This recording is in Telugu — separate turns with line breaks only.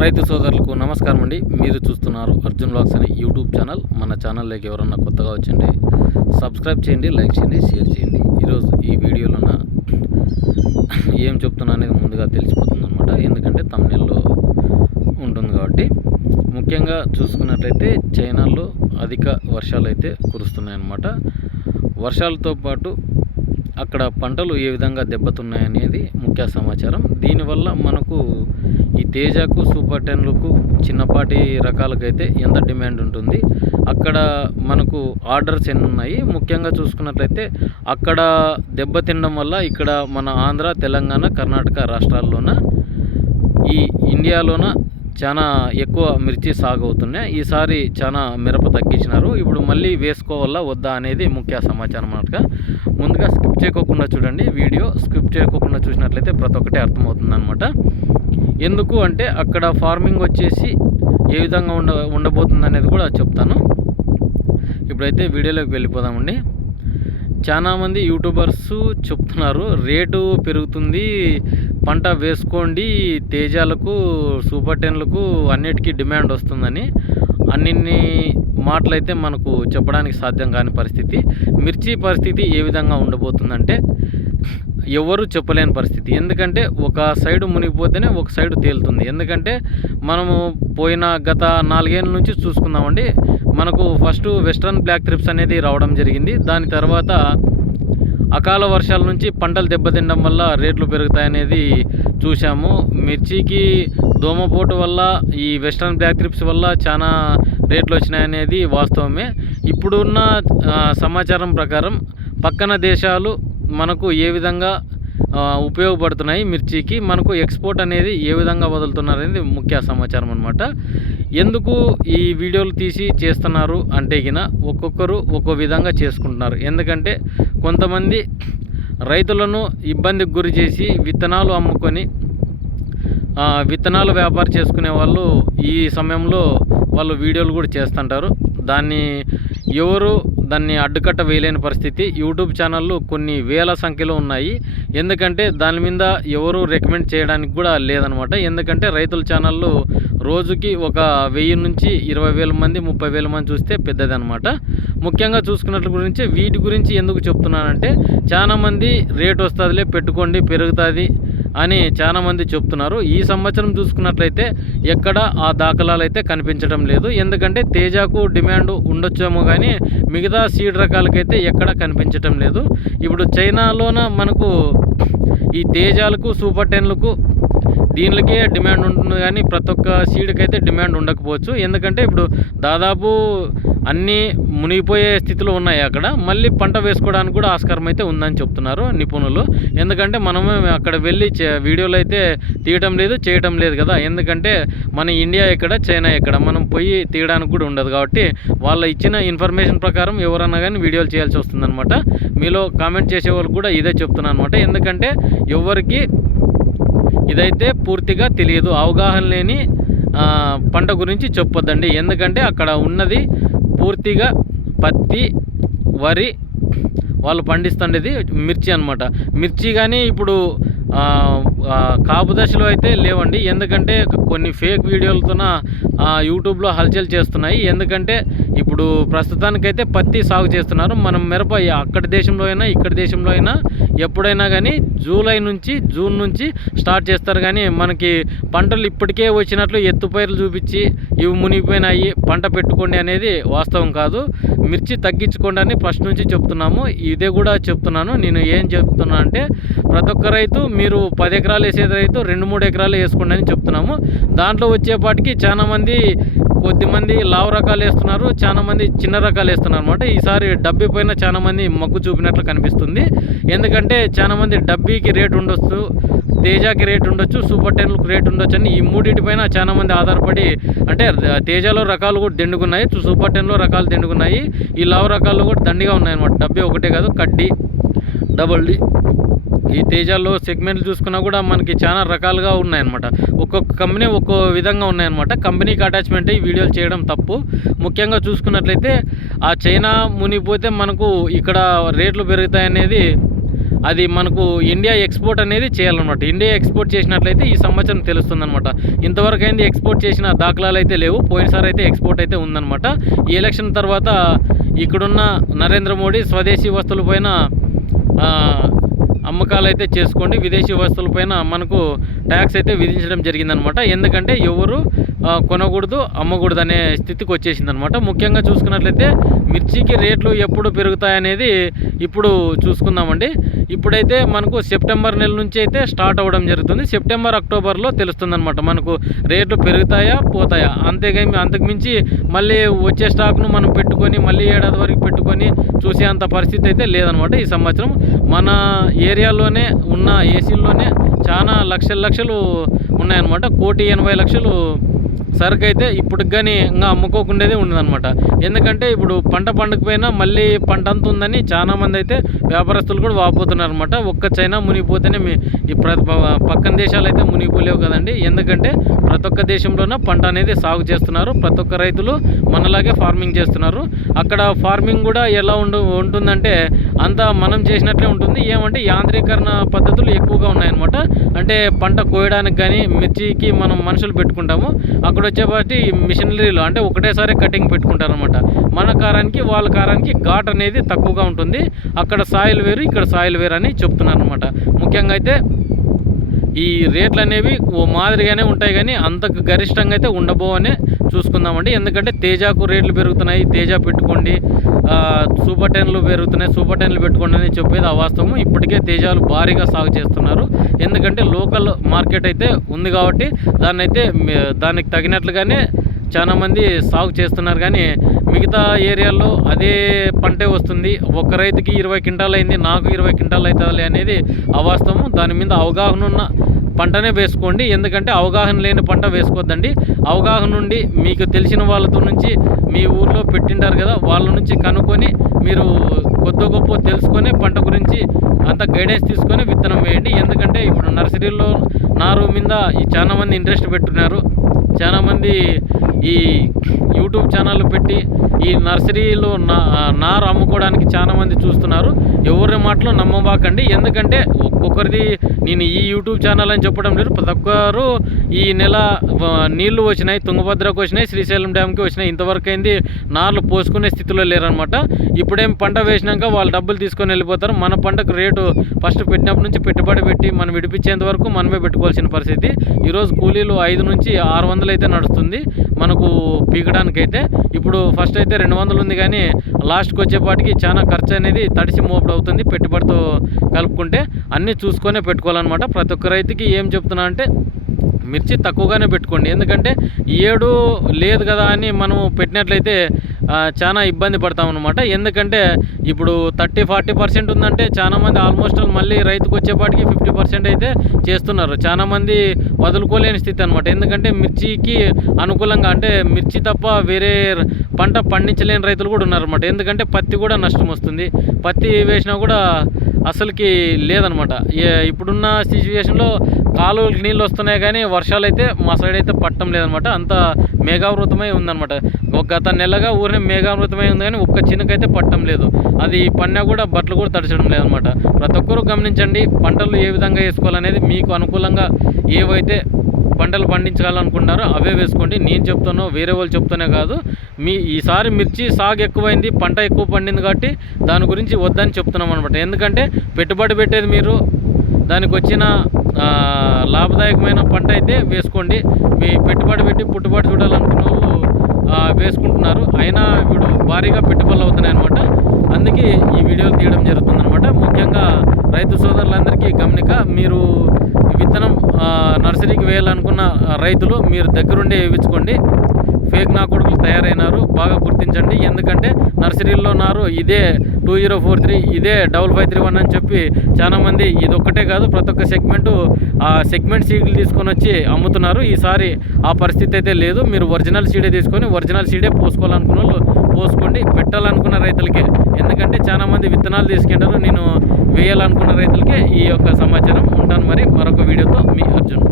రైతు సోదరులకు నమస్కారం అండి. మీరు చూస్తున్నారు అర్జున్ లాక్స్ అనే యూట్యూబ్ ఛానల్. మన ఛానల్లోకి ఎవరన్నా కొత్తగా వచ్చింటే సబ్స్క్రైబ్ చేయండి లైక్ చేయండి షేర్ చేయండి. ఈరోజు ఈ వీడియోలో నా ఏం చెప్తున్నా అనేది ముందుగా తెలిసిపోతుంది అనమాట ఎందుకంటే తమిళలో ఉంటుంది కాబట్టి. ముఖ్యంగా చూసుకున్నట్లయితే చైనాలో అధిక వర్షాలు అయితే కురుస్తున్నాయి అన్నమాట వర్షాలతో పాటు అక్కడ పంటలు ఏ విధంగా దెబ్బతున్నాయనేది ముఖ్య సమాచారం. దీనివల్ల మనకు ఈ తేజకు సూపర్ టెన్లకు చిన్నపాటి రకాలకైతే ఎంత డిమాండ్ ఉంటుంది. అక్కడ మనకు ఆర్డర్స్ ఎన్ని ఉన్నాయి? ముఖ్యంగా చూసుకున్నట్లయితే అక్కడ దెబ్బతినడం వల్ల ఇక్కడ మన ఆంధ్ర తెలంగాణ కర్ణాటక రాష్ట్రాల్లోన ఈ ఇండియాలోన చాలా ఎక్కువ మిర్చి సాగు అవుతున్నాయి ఈసారి చాలా మిరప తగ్గించినారు. ఇప్పుడు మళ్ళీ వేసుకోవాలా వద్దా అనేది ముఖ్య సమాచారం అన్నట్టుగా ముందుగా స్కిప్ చేయకోకుండా చూడండి వీడియో. స్కిప్ చేయకోకుండా చూసినట్లయితే ప్రతి ఒక్కటి అర్థమవుతుంది అనమాట ఎందుకు అంటే అక్కడ ఫార్మింగ్ వచ్చేసి ఏ విధంగా ఉండ ఉండబోతుంది అనేది కూడా చెప్తాను. ఇప్పుడైతే వీడియోలోకి వెళ్ళిపోదామండి. చాలామంది యూట్యూబర్స్ చెప్తున్నారు రేటు పెరుగుతుంది పంట వేసుకోండి తేజాలకు సూపర్ టెన్లకు అన్నిటికీ డిమాండ్ వస్తుందని అన్నిన్ని మాటలైతే మనకు చెప్పడానికి సాధ్యం కాని పరిస్థితి. మిర్చి పరిస్థితి ఏ విధంగా ఉండబోతుందంటే ఎవరు చెప్పలేని పరిస్థితి. ఎందుకంటే ఒక సైడ్ మునిగిపోతేనే ఒక సైడ్ తేలుతుంది. ఎందుకంటే మనము పోయిన గత నాలుగేళ్ళ నుంచి చూసుకుందామండి మనకు ఫస్ట్ వెస్ట్రన్ బ్లాక్ ట్రిప్స్ అనేది రావడం జరిగింది. దాని తర్వాత అకాల వర్షాల నుంచి పంటలు దెబ్బతినడం వల్ల రేట్లు పెరుగుతాయనేది చూసాము మిర్చికి దోమపోటు వల్ల ఈ వెస్ట్రన్ బ్లాక్ ట్రిప్స్ వల్ల చాలా రేట్లు వచ్చినాయనేది వాస్తవమే. ఇప్పుడున్న సమాచారం ప్రకారం పక్కన దేశాలు మనకు ఏ విధంగా ఉపయోగపడుతున్నాయి మిర్చికి మనకు ఎక్స్పోర్ట్ అనేది ఏ విధంగా వదులుతున్నారు అనేది ముఖ్య సమాచారం అనమాట ఎందుకు ఈ వీడియోలు తీసి చేస్తున్నారు అంటే గిన ఒక్కొక్కరు ఒక్కో విధంగా చేసుకుంటున్నారు. ఎందుకంటే కొంతమంది రైతులను ఇబ్బందికి గురి చేసి విత్తనాలు అమ్ముకొని విత్తనాలు వ్యాపారం చేసుకునే వాళ్ళు ఈ సమయంలో వాళ్ళు వీడియోలు కూడా చేస్తుంటారు. దాన్ని ఎవరు దాన్ని అడ్డుకట్ట వేయలేని పరిస్థితి. యూట్యూబ్ ఛానళ్ళు కొన్ని వేల సంఖ్యలో ఉన్నాయి. ఎందుకంటే దాని మీద ఎవరు రికమెండ్ చేయడానికి కూడా లేదనమాట. ఎందుకంటే రైతుల ఛానళ్ళు రోజుకి ఒక వెయ్యి నుంచి ఇరవై వేల మంది ముప్పై వేల మంది చూస్తే పెద్దదనమాట. ముఖ్యంగా చూసుకున్నట్ల గురించి వీటి గురించి ఎందుకు చెప్తున్నానంటే చాలామంది రేట్ వస్తుందిలే పెట్టుకోండి పెరుగుతుంది. అని చాలామంది చెప్తున్నారు. ఈ సంవత్సరం చూసుకున్నట్లయితే ఎక్కడ ఆ దాఖలాలు అయితే కనిపించడం లేదు. ఎందుకంటే తేజాకు డిమాండ్ ఉండొచ్చేమో కానీ మిగతా సీడ్ రకాలకైతే ఎక్కడ కనిపించడం లేదు. ఇప్పుడు చైనాలోన మనకు ఈ తేజాలకు సూపర్ టెన్లకు దీనికే డిమాండ్ ఉంటుంది కానీ ప్రతి ఒక్క సీడ్కి అయితే డిమాండ్ ఉండకపోవచ్చు. ఎందుకంటే ఇప్పుడు దాదాపు అన్నీ మునిగిపోయే స్థితిలో ఉన్నాయి అక్కడ. మళ్ళీ పంట వేసుకోవడానికి కూడా ఆస్కారం అయితే ఉందని చెప్తున్నారు నిపుణులు. ఎందుకంటే మనము అక్కడ వెళ్ళి చే- వీడియోలు అయితే తీయటం లేదు చేయటం లేదు కదా. ఎందుకంటే మన ఇండియా ఎక్కడ చైనా ఎక్కడ. మనం పోయి తీయడానికి కూడా ఉండదు కాబట్టి వాళ్ళ ఇచ్చిన ఇన్ఫర్మేషన్ ప్రకారం ఎవరన్నా కానీ వీడియోలు చేయాల్సి వస్తుందన్నమాట. మీలో కామెంట్ చేసే వాళ్ళు కూడా ఇదే చెప్తున్నాను అనమాట ఎందుకంటే ఎవరికి ఇదైతే పూర్తిగా తెలియదు. అవగాహన లేని పంట గురించి చెప్పొద్దండి. ఎందుకంటే అక్కడ ఉన్నది పూర్తిగా పత్తి వరి వాళ్ళు పండిస్తుండేది మిర్చి అనమాట మిర్చి కానీ ఇప్పుడు కాపు దశలో అయితే లేవండి. ఎందుకంటే కొన్ని ఫేక్ వీడియోలతోన యూట్యూబ్లో హల్చల్ చేస్తున్నాయి. ఎందుకంటే ఇప్పుడు ప్రస్తుతానికైతే పత్తి సాగు చేస్తున్నారు. మనం మిరప అక్కడి దేశంలో అయినా ఇక్కడ దేశంలో అయినా ఎప్పుడైనా కానీ జూలై నుంచి జూన్ నుంచి స్టార్ట్ చేస్తారు. కానీ మనకి పంటలు ఇప్పటికే వచ్చినట్లు ఎత్తుపైర్లు చూపించి ఇవి మునిగిపోయినాయి. పంట పెట్టుకోండి అనేది వాస్తవం కాదు. మిర్చి తగ్గించుకోండి అని ఫస్ట్ నుంచి చెప్తున్నాము. ఇదే కూడా చెప్తున్నాను. నేను ఏం చెప్తున్నా అంటే ప్రతి ఒక్క రైతు మీరు పది ఎకరాలు వేసేది రైతు రెండు మూడు ఎకరాలు వేసుకోండి అని చెప్తున్నాము. దాంట్లో వచ్చేపాటికి చాలామంది కొద్దిమంది లావు రకాలు వేస్తున్నారు చాలామంది చిన్న రకాలు వేస్తున్నారు అనమాట ఈసారి డబ్బీ పైన చాలామంది మగ్గు చూపినట్లు కనిపిస్తుంది. ఎందుకంటే చాలామంది డబ్బీకి రేట్ ఉండొచ్చు తేజాకి రేట్ ఉండొచ్చు సూపర్ టెన్లకు రేట్ ఉండొచ్చు అని ఈ మూడింటి పైన చాలా మంది ఆధారపడి అంటే తేజాలో రకాలు కూడా దండుకున్నాయి సూపర్ టెన్లో రకాలు దండుకున్నాయి. ఈ లావు రకాలు కూడా దండిగా ఉన్నాయి అనమాట డబ్బీ ఒకటే కాదు కడ్డీ డబల్ డి. ఈ తేజాల్లో సెగ్మెంట్లు చూసుకున్నా కూడా మనకి చాలా రకాలుగా ఉన్నాయన్నమాట. ఒక్కొక్క కంపెనీ ఒక్కో విధంగా ఉన్నాయన్నమాట. కంపెనీకి అటాచ్మెంట్ ఈ వీడియోలు చేయడం తప్పు. ముఖ్యంగా చూసుకున్నట్లయితే ఆ చైనా మునిగిపోతే మనకు ఇక్కడ రేట్లు పెరుగుతాయనేది అది మనకు ఇండియా ఎక్స్పోర్ట్ అనేది చేయాలన్నమాట. ఇండియా ఎక్స్పోర్ట్ చేసినట్లయితే ఈ సంవత్సరం తెలుస్తుందన్నమాట. ఇంతవరకు అయింది ఎక్స్పోర్ట్ చేసిన దాఖలాలు అయితే లేవు. పోయినసారి అయితే ఎక్స్పోర్ట్ అయితే ఉందన్నమాట. ఈ ఎలక్షన్ తర్వాత ఇక్కడున్న నరేంద్ర మోడీ స్వదేశీ వస్తువులపైన అమ్మకాలు అయితే చేసుకోండి. విదేశీ వస్తువులపైన మనకు ట్యాక్స్ అయితే విధించడం జరిగిందనమాట. ఎందుకంటే ఎవరు కొనకూడదు అమ్మకూడదు అనే స్థితికి వచ్చేసిందనమాట. ముఖ్యంగా చూసుకున్నట్లయితే మిర్చికి రేట్లు ఎప్పుడు పెరుగుతాయనేది ఇప్పుడు చూసుకుందామండి. ఇప్పుడైతే మనకు సెప్టెంబర్ నెల నుంచి అయితే స్టార్ట్ అవ్వడం జరుగుతుంది. సెప్టెంబర్ అక్టోబర్లో తెలుస్తుందనమాట మనకు రేట్లు పెరుగుతాయా పోతాయా. అంతేగా అంతకుమించి మళ్ళీ వచ్చే స్టాక్ను మనం పెట్టుకొని మళ్ళీ ఏడాది వరకు పెట్టుకొని చూసే అంత పరిస్థితి అయితే లేదనమాట ఈ సంవత్సరం. మన ఏరియాలోనే ఉన్న ఏసీల్లోనే చాలా లక్షల లక్షలు ఉన్నాయన్నమాట. కోటి ఎనభై లక్షలు సరుకు అయితే ఇప్పటికి కానీ ఇంకా అమ్ముకోకుండేదే ఉండదన్నమాట. ఎందుకంటే ఇప్పుడు పంట పండకపోయినా మళ్ళీ పంట అంత ఉందని చాలామంది అయితే వ్యాపారస్తులు కూడా వాపోతున్నారు అనమాట ఒక్క చైనా మునిగిపోతేనే మీ ఈ ప్ర పక్కన దేశాలు అయితే మునిగిపోలేవు కదండి. ఎందుకంటే ప్రతి ఒక్క దేశంలోనే పంట అనేది సాగు చేస్తున్నారు. ప్రతి ఒక్క రైతులు మనలాగే ఫార్మింగ్ చేస్తున్నారు. అక్కడ ఫార్మింగ్ కూడా ఎలా ఉండు ఉంటుందంటే అంతా మనం చేసినట్లే ఉంటుంది. ఏమంటే యాంత్రీకరణ పద్ధతులు ఎక్కువగా ఉన్నాయన్నమాట. అంటే పంట కోయడానికి కానీ మిర్చికి మనం మనుషులు పెట్టుకుంటాము. అక్కడ వచ్చేపాటి మిషనరీలు అంటే ఒకటేసారి కటింగ్ పెట్టుకుంటారనమాట మన కారానికి వాళ్ళ కారానికి ఘాట్ అనేది తక్కువగా ఉంటుంది. అక్కడ సాయిల్ వేరు ఇక్కడ సాయిల్ వేరు అని చెప్తున్నారు అనమాట ముఖ్యంగా అయితే ఈ రేట్లు అనేవి ఓ మాదిరిగానే ఉంటాయి కానీ అంతకు గరిష్టంగా అయితే ఉండబోవని చూసుకుందామండి. ఎందుకంటే తేజాకు రేట్లు పెరుగుతున్నాయి. తేజ పెట్టుకోండి. సూపర్ టెన్లు పెరుగుతున్నాయి సూపర్ టెన్లు పెట్టుకోండి అని చెప్పేది అవాస్తవం ఇప్పటికే తేజాలు భారీగా సాగు చేస్తున్నారు. ఎందుకంటే లోకల్ మార్కెట్ అయితే ఉంది కాబట్టి దాన్ని అయితే దానికి తగినట్లుగానే చాలామంది సాగు చేస్తున్నారు. కానీ మిగతా ఏరియాల్లో అదే పంటే వస్తుంది. ఒక రైతుకి ఇరవై క్వింటాలు అయింది నాకు ఇరవై క్వింటాలు అవుతుంది అనేది అవాస్తవం దాని మీద అవగాహన ఉన్న పంటనే వేసుకోండి. ఎందుకంటే అవగాహన లేని పంట వేసుకోవద్దండి అవగాహన నుండి మీకు తెలిసిన వాళ్ళతో నుంచి మీ ఊర్లో పెట్టింటారు కదా వాళ్ళ నుంచి కనుక్కొని మీరు కొద్ది గొప్ప తెలుసుకొని పంట గురించి అంత గైడెన్స్ తీసుకొని విత్తనం వేయండి. ఎందుకంటే ఇప్పుడు నర్సరీలో నారు మీద చాలామంది ఇంట్రెస్ట్ పెట్టున్నారు. చాలామంది ఈ యూట్యూబ్ ఛానల్ పెట్టి ఈ నర్సరీలో నా నారు అమ్ముకోవడానికి చాలామంది చూస్తున్నారు. ఎవరి మాటలు నమ్మబాకండి. ఎందుకంటే ఒక్కొక్కరిది నేను ఈ యూట్యూబ్ ఛానల్ అని చెప్పడం లేదు. ప్రతి ఒక్కరు ఈ నెల నీళ్ళు వచ్చినాయి తుంగభద్రకు వచ్చినాయి శ్రీశైలం డ్యామ్కి వచ్చినాయి. ఇంతవరకు అయింది నార్లు పోసుకునే స్థితిలో లేరనమాట ఇప్పుడేం పంట వేసినాక వాళ్ళు డబ్బులు తీసుకొని వెళ్ళిపోతారు. మన పంటకు రేటు ఫస్ట్ పెట్టినప్పటి నుంచి పెట్టుబడి పెట్టి మనం విడిపించేంత వరకు మనమే పెట్టుకోవాల్సిన పరిస్థితి. ఈరోజు కూలీలు ఐదు నుంచి ఆరు వందలు అయితే నడుస్తుంది మనకు పీకడానికైతే. అయితే ఇప్పుడు ఫస్ట్ అయితే రెండు వందలు ఉంది కానీ లాస్ట్కి వచ్చేపాటికి చాలా ఖర్చు అనేది తడిసి మోపుడు అవుతుంది పెట్టుబడితో కలుపుకుంటే. అన్ని చూసుకొనే పెట్టుకోవాలన్నమాట. ప్రతి ఒక్క రైతుకి ఏం చెప్తున్నా అంటే మిర్చి తక్కువగానే పెట్టుకోండి. ఎందుకంటే ఏడు లేదు కదా అని మనం పెట్టినట్లయితే చాలా ఇబ్బంది పడతామన్నమాట. ఎందుకంటే ఇప్పుడు థర్టీ ఫార్టీ పర్సెంట్ ఉందంటే చాలా మంది ఆల్మోస్ట్ మళ్ళీ రైతుకు వచ్చేపాటికి ఫిఫ్టీ పర్సెంట్ అయితే చేస్తున్నారు. చాలామంది వదులుకోలేని స్థితి అనమాట ఎందుకంటే మిర్చికి అనుకూలంగా అంటే మిర్చి తప్ప వేరే పంట పండించలేని రైతులు కూడా ఉన్నారన్నమాట. ఎందుకంటే పత్తి కూడా నష్టం వస్తుంది. పత్తి వేసినా కూడా అసలుకి లేదనమాట. ఇప్పుడున్న సిచ్యువేషన్లో కాలువలకి నీళ్ళు వస్తున్నాయి కానీ వర్షాలు అయితే మా సైడ్ అయితే పట్టడం లేదనమాట. అంత మేఘావృతమై ఉందనమాట. ఒక గత నెలగా ఊరిని మేఘావృతమై ఉంది కానీ ఒక్క చిన్నకైతే పట్టడం లేదు. అది పడినా కూడా బట్టలు కూడా తడచడం లేదనమాట. ప్రతి ఒక్కరూ గమనించండి పంటలు ఏ విధంగా వేసుకోవాలనేది మీకు అనుకూలంగా ఏవైతే పంటలు పండించాలనుకున్నారో అవే వేసుకోండి. నేను చెప్తాను వేరే వాళ్ళు చెప్తానే కాదు. మీ ఈసారి మిర్చి సాగు ఎక్కువైంది పంట ఎక్కువ పండింది కాబట్టి దాని గురించి వద్దని చెప్తున్నాం అనమాట ఎందుకంటే పెట్టుబడి పెట్టేది మీరు దానికి వచ్చిన లాభదాయకమైన పంట అయితే వేసుకోండి. మీ పెట్టుబడి పెట్టి పుట్టుబడి చూడాలనుకున్న వాళ్ళు వేసుకుంటున్నారు. అయినా ఇప్పుడు భారీగా పెట్టుబడులు అవుతున్నాయి అనమాట అందుకే ఈ వీడియోలు తీయడం జరుగుతుంది అనమాట ముఖ్యంగా రైతు సోదరులందరికీ గమనిక మీరు విత్తనం నర్సరీకి వేయాలనుకున్న రైతులు మీరు దగ్గరుండి వేయించుకోండి. ఫేక్ నా కొడుకులు తయారైనారు బాగా గుర్తించండి. ఎందుకంటే నర్సరీలో నారు ఇదే టూ జీరో ఫోర్ త్రీ ఇదే డబుల్ ఫైవ్ త్రీ వన్ అని చెప్పి చాలా మంది ఇది ఒక్కటే కాదు ప్రతి ఒక్క సెగ్మెంటు ఆ సెగ్మెంట్ సీడ్లు తీసుకొని వచ్చి అమ్ముతున్నారు. ఈసారి ఆ పరిస్థితి అయితే లేదు. మీరు ఒరిజినల్ సీడే తీసుకొని ఒరిజినల్ సీడే పోసుకోవాలనుకున్న వాళ్ళు పోసుకోండి. పెట్టాలనుకున్న రైతులకే. ఎందుకంటే చాలామంది విత్తనాలు తీసుకుంటారు. నేను వేయాలనుకున్న రైతులకే ఈ యొక్క సమాచారం ఉంటాను. మరి మరొక వీడియోతో మీ అర్జున్.